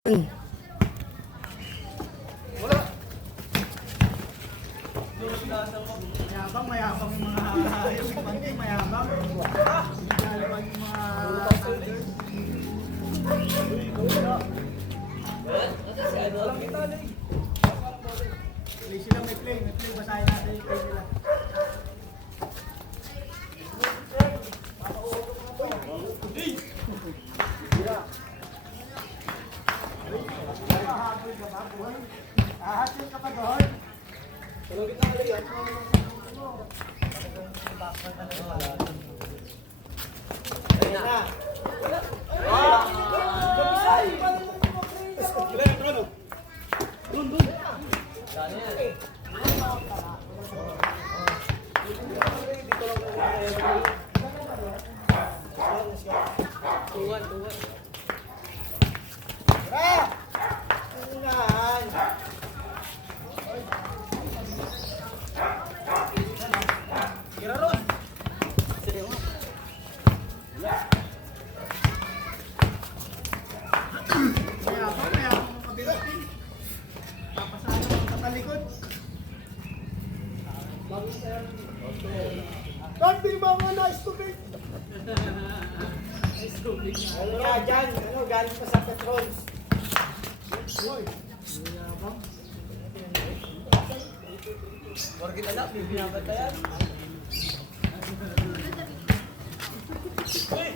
Mayabang yung mga yung pagkain, mayabang. Mayabang yung mga play sila, may play, basahin natin yung play nila. Ahasin ka pa doon. Tulogin na kayo yan. Ayun na. Gabisay! Ilan ang trono? Doon. Saan yan? Tuwan. Tara! Unahan! Tira ron! Mayabang ang kabilatin. Papasahan ang katalikod. Dati ba mga na-stupid? Ano nga dyan? Ano, galing pa sa Petrons. Uy! Mayabang. Porkit anak, bibinabatayan. Uy!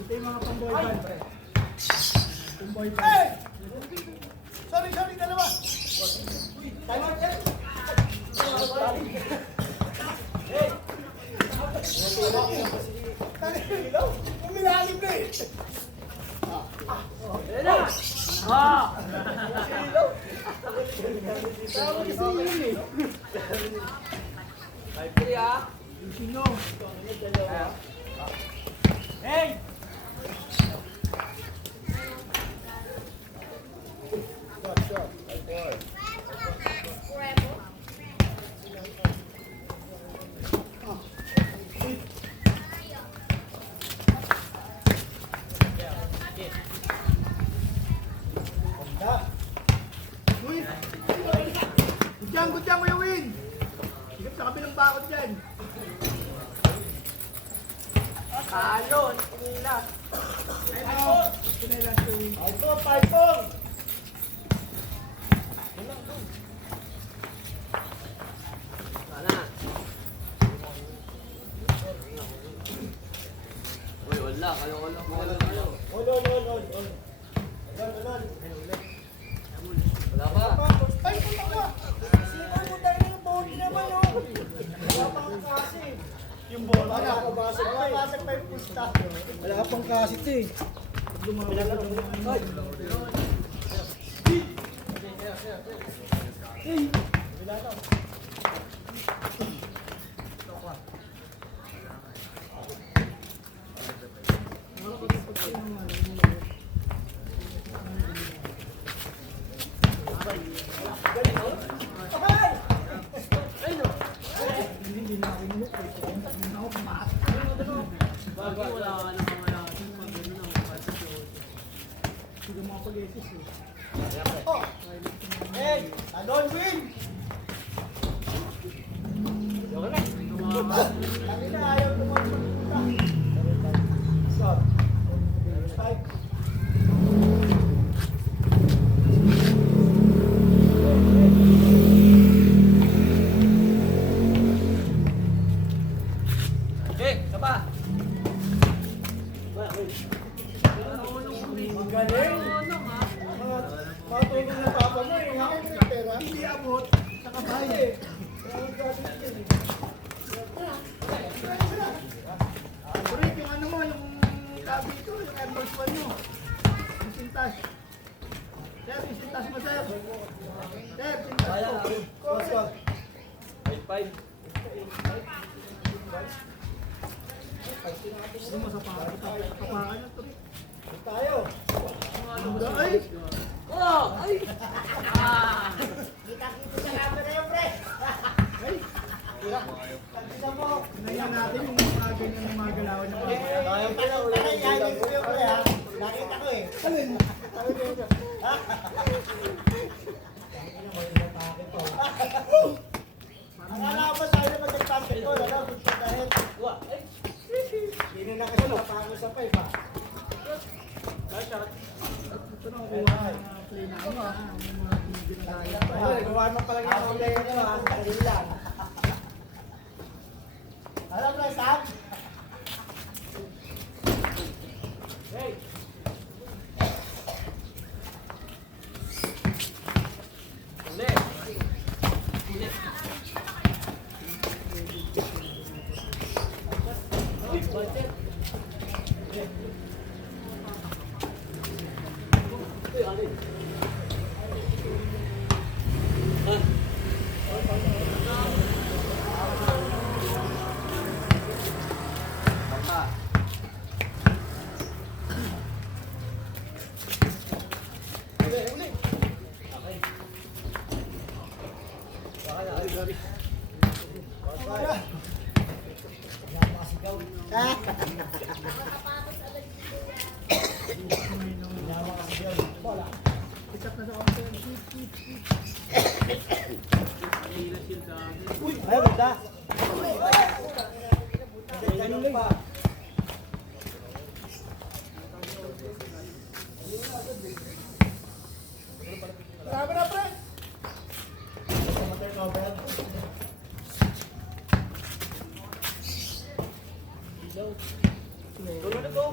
Ito yung mga pang-boy band. Pang-boy band. Hey! Sorry, dalawa. Time out yan. Hey! Umilalim na eh. Ayan na! Tawag kasi yun eh. 5-3 ah. Sino? Hey! Gudyang mo yung win! Higap sa kabilang bakod dyan. Alon! Pinila! Pinila sa win. Paipong! Sana! Uy, wala! Kayo! Wala pa! Ay, punta ka! Sino mo tayo ng body naman o? Wala pang kasi. Yung bola na, nakabasag pa yung pusta. Wala pang kasi ito eh. Lumalaro mo. Ay! Hey! Wala na. Hey! I don't win! Lagi na ayaw tumapunta. Stop. Spike. Hey! Sapa! Magaling! Matulong na papa mo eh. Hindi abot. Nakabay eh. Burik, yung ano mo, yung tabi ito, yung Air Force One mo. Yung sintas. Sir, yung sintas mo, sir. Sir, sintas mo. 5-5. Gusto mo sa kapaan nyo to. Tayo. Ay! Oh! Ay! Kita-kita sa camera yun, pre. Ay! Tagisa mo. Hinayaan natin yung mga ganyan ng mga galawan niya. Ay, yayin ko yun, pre, ha? Nakita ko eh. Alin? Ha? Akala ko ba tayo na mag-basketball, ano? Gusto dahil. Hindi na kasi napango sa pipe, ha? Ito na kukuha ng play na ano, ha? Ang mga ginagaya. Ay, gawa mo pala yung mga play nyo, ha? Dali lang. Alam mo, Sam? Hey! Ulit! Budget! Uy, alin? Ay, ganda. Ganun pa. Grabe na, pre. Tulog na to!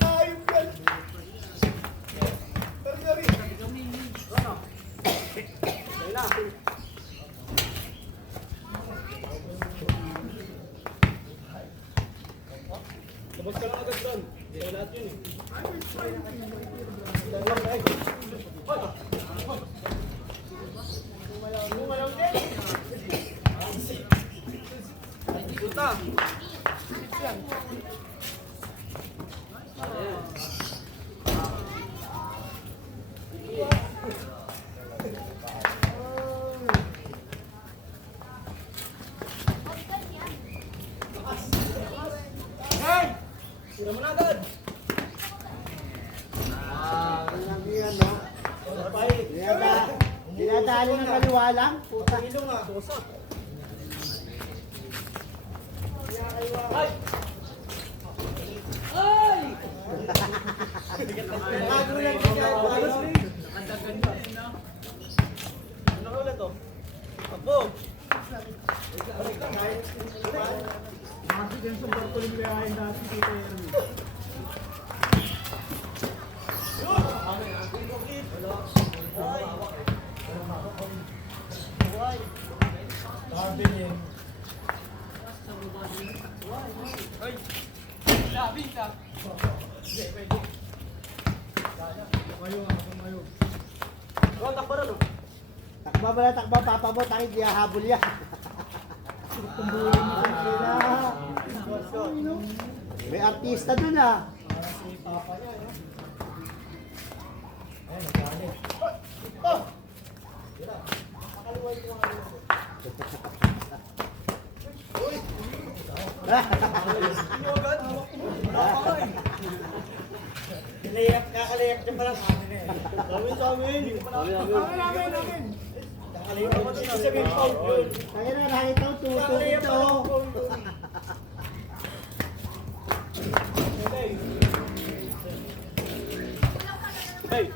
Ayun yan. Tari-tari. Ayun na! Labas ka lang agad doon. Kaya lahat yun eh. Gumalaw din. Punta! Hey! Tira mo na agad! Yan, no? Dinadali ng kaliwa lang. Puta. Ilong ah! Tusa! Ay! Ay! Bago lang siya. Ano ka ulit oh? Abog! Kasi din sa barko yung biyahin natin dito. Darwin yun. Ay! Sabi ka! Kumayo. Oh, takbo na no? Takba ba na takba, papa mo, tayo di hahabol yan. Tumbuhin mo sa kila. May artista dun ah. Kakaliyap niya pala sa amin eh. Amin. Kakaliyap mo dito sa big foul yun. Kaya na nakita ko, tuto ito. Hey!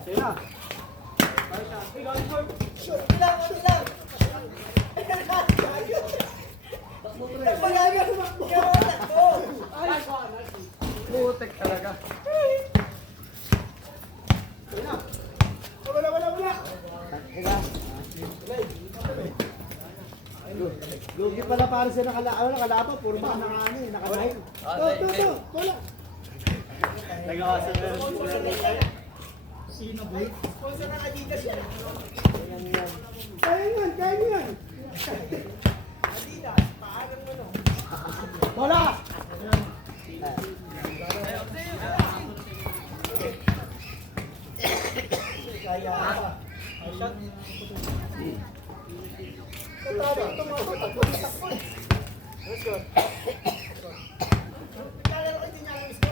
Sige na! Sure, ilang. Putek talaga! Wala. Lugi pala para sa nakalaban, puro ba nakalain. To. Wala. Nagawa sa Sponsor ng Adidas yan. Ayan yan. Kaya yan, kaya yan. Adidas, paalam mo no. Wala! Kaya ka. Ay, shot. Tatrabi, tumakbo. Let's go. Naglalaro ko, hindi niya ako gusto.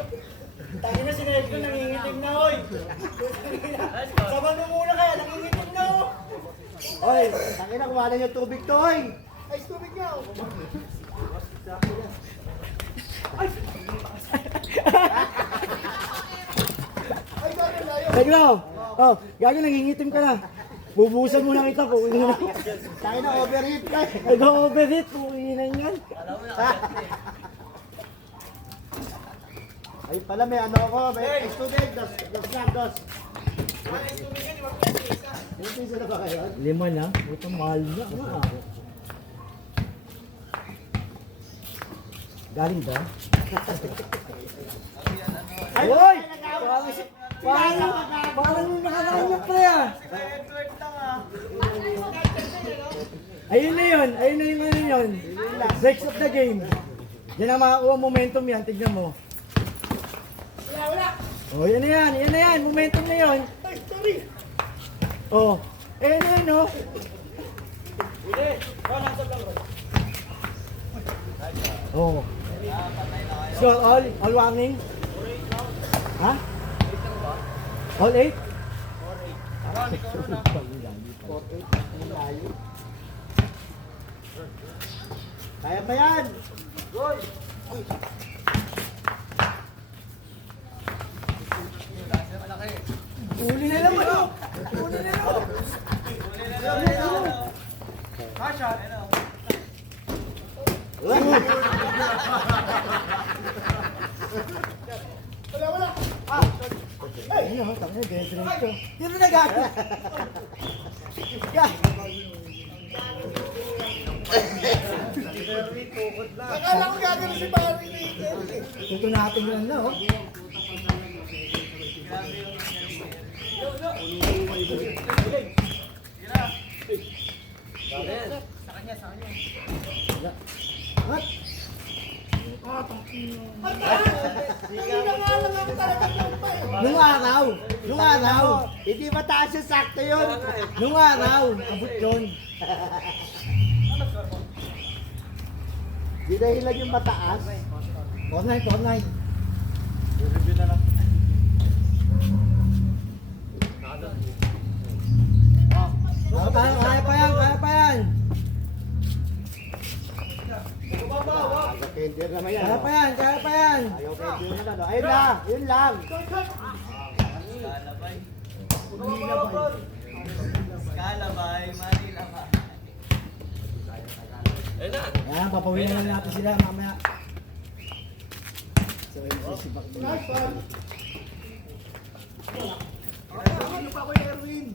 Tangin na sinahid ko, nangingitim na, oy. Saban mo muna kaya, nangingitim na, oh. Oy, tangin na, kumanan yung tubig to, oy. Ay, tubig niya, oh. Ay, gano'n na yun. Tignan mo. Oh, gago nangingitim ka na. Bubusan mo lang ito po. Tangin na, overheat ka. Nag-overheat po. Iinan yan. Ay pala, may ano ako, may tubig, dos gatos. Ay, tubig yan, mag-practice, ha. Yung piso na ba kayo? 5 na. Ito mahal na. Galing ba? Ay, Hoy! parang Parang yung nakakanya pre ah. Edward lang, ha. Ayun na yun. Ayun na yung ano yun. Breaks of the game. Yan ang makakuha momentum yan. Tignan mo. Wala. Oh, yan na yan. Yan na yan. Momentum na yun. Ay, sorry. Oh. Eh, na yun oh. Hindi. Wala sa lang, Roy. Oh. So, all warning? Ha? All 8? kaya pa yan. Uli na naman oh. Uli na naman. Kasha. Wala. Ayun oh. Tangin, diretso. Dito na gago. Akala ko gagawin si Barry dito. Ito natin yun na oh. What? Kanina nga lang ako talaga kumpay. Nung araw, Hindi mataas yung sakto yun. nung araw, abot yun. Di dahilan yung mataas. Fortnite. Kaya pa yan. Aga tender naman yan. Kaya pa yan. Ayaw tender na lang. Ayun na, yun lang. Kalabay, Manila ba? Ayan, papawin na natin sila mamaya. So, yun si Bakbo. Nice one. Ano pa ko yung Erwin?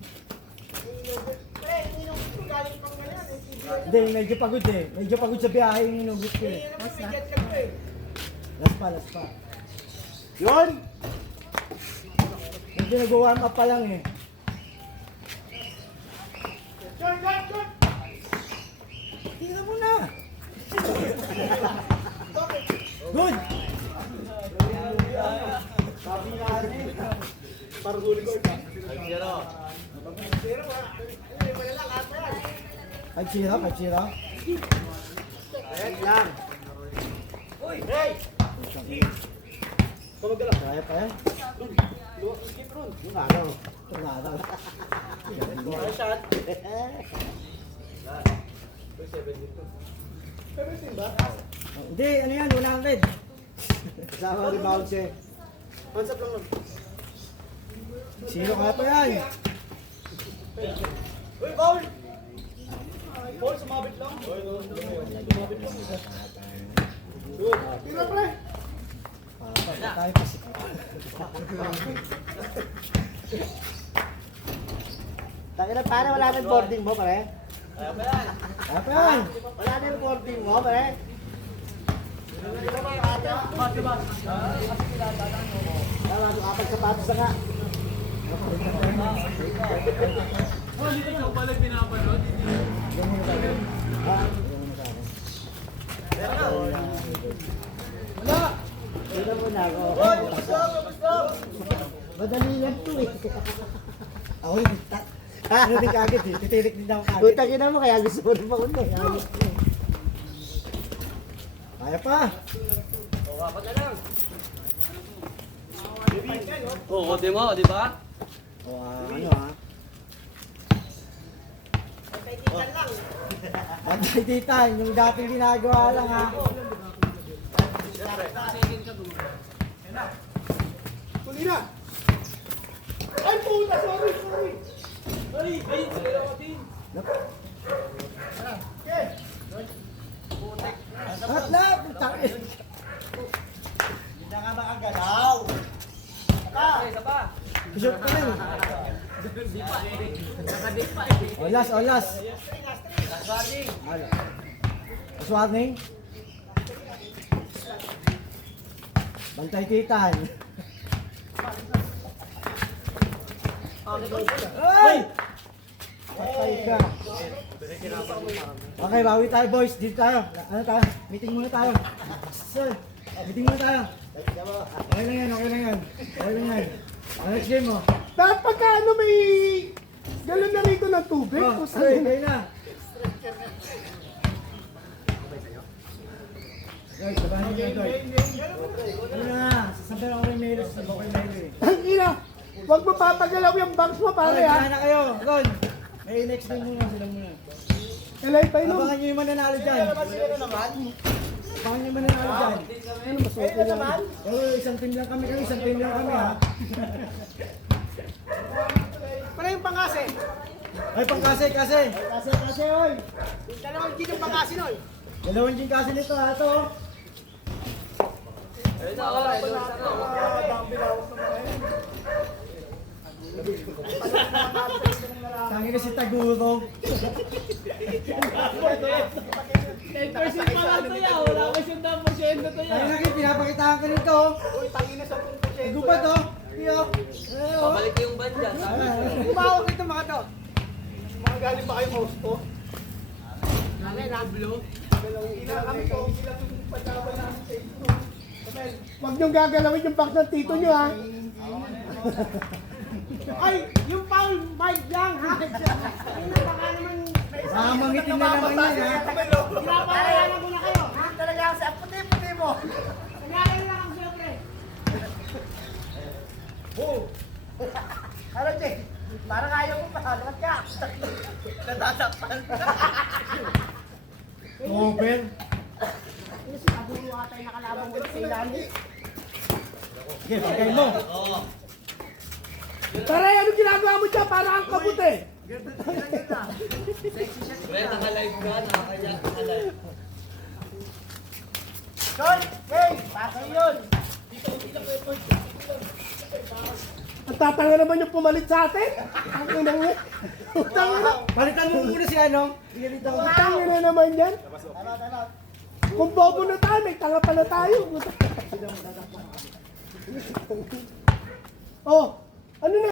Pre, ininom ko galing pang ganyan. Hindi, medyo pagod eh. Medyo pagod sa biyahe yung inugot ko eh. Bigat ka ko eh. Last pa. Yun. Medyo nag-warm up pa lang eh. Shot! Tingnan mo na. Good. Sabi nga rin. Parhuli ko. Pero malala lahat pa yan. 5-0. Ayan lang. Uy, hey! Kaya pa yan. Skip run. Yung araw. Tungaraw. Shot. 17 ba? Hindi, ano yan, 100. Kasama rebound siya. One shot lang nun. 0 kaya pa yan. Uy, foul! Foul, sumabit lang. Sumabit lang. Tira pre! Tayo kasi. Tangina, pare, wala nang boarding mo, pare. Kaya pa yan. Wala nang boarding mo, pare. Tama, apat sapatos na nga. Wala! Dito muna ako. Madali lang to eh. Ako yung ano din kagad eh. Titirik din ako kagad. Utangin na mo, kaya gusto mo na mauna. Kaya pa. Oo, di mo, di ba? O ano ha? Bantay titan, yung dating ginagawa lang ha. Huli na! Ay, puta! Sorry! At na! Putang ina. Hindi na nga makagalaw! Shoot ko rin. Olas, olas. Last warning. Bantay titan. Ay! Patay ka. Okay, bawi tayo boys. Dito tayo. Ano tayo? Meeting muna tayo. Sir, meeting muna tayo. Okay lang yan, okay lang yan. Okay lang yan. Ano next game mo? Dapat pagka ano may galon na rito ng tubig. Oh, Pusa okay, yun. okay na. Guys, sabahan niyo guys. Ano na nga, sasabihin ako kay Melo, sasabihin ko kay Melo eh. Ang ina! Huwag mo papagalaw yung bangs mo, pare Okay, ha! kaya na kayo. Ron, may next game muna, sila muna. Kalay pa inom. Abangan niyo yung mananalo dyan. Abangan niyo yung mananalo dyan. Ano mas okay naman? Oo, isang team lang kami, isang team lang kami ha. Para yung pangase. Ay, pangkase, kasi. Kasi, oy. Dalawang gin yung pangase, oy. Dalawang gin kasi nito ha, ito. oh. Tangin na si Taguro. 10% pa lang to yan. Wala ka siyang 10% to Tangin na kayo, pinapakitaan ka nito. Uy, tangin na 10%. Gubat oh. Iyo. Pabalik yung band dyan. Umawag ito mga to. Mga galing pa kayo mouse to. Kami na. Ilang kami ko, ilang yung pagkawan namin sa ito. Huwag niyong gagalawin yung back ng tito niyo ha. Ay, yung foul bite lang ha. Ano baka naman Mangitim na naman yan ha. pinapalayanan ko na kayo. Ha? Talaga sa puti-puti mo. Kanyari lang ako siyempre. Ano, Che? Parang ayaw mo pa. Lahat ka. Natatapan. Over. Ano sinabulo ka tayo nakalabang mo sa ilalim? Sige, pagkain mo. Tara, ano ginagawa mo dyan? Para kang kabuti. Well, naka-live ka, naka-live. Son, hey, pasay yun. Ang tatanga naman yung pumalit sa atin. Ang ina mo. Utang na. Palitan mo muna si ano. Sige dito. Utang na naman yan. Kung bobo na tayo, may tanga pala tayo. Oh, ano na?